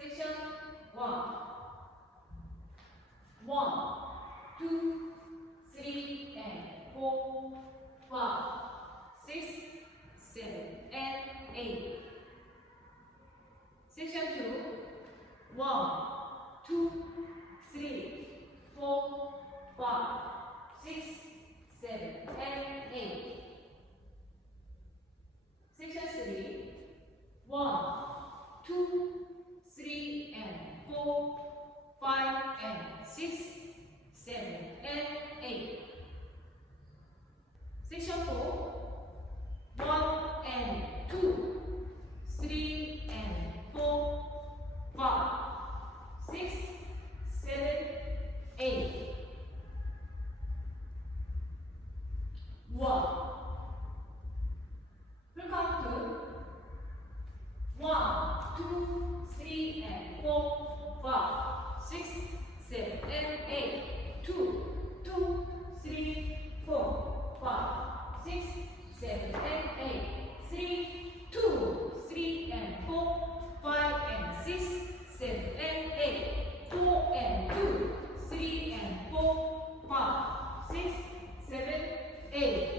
Section 1. 1, 2, 3, and 4, 5, 6, 7, and 8. Section 2. 1, 2, 3, 4, 5, 6, 7, and 8. Section 3. 1, 2, 3, and 4, 5, and 6, 7, and 8. Section 4. 1 and 2, 3 and 4, 5, 6, 7, 8. 1. Full count. 1, 2, 3, and 4, 5, 6, 7, and 8. 2, 2, 3, 4, 5, 6, 7, and 8. 3, 2, 3, and 4, 5, and 6, 7, and 8. 4 and 2, 3 and 4, 5, 6, 7, 8.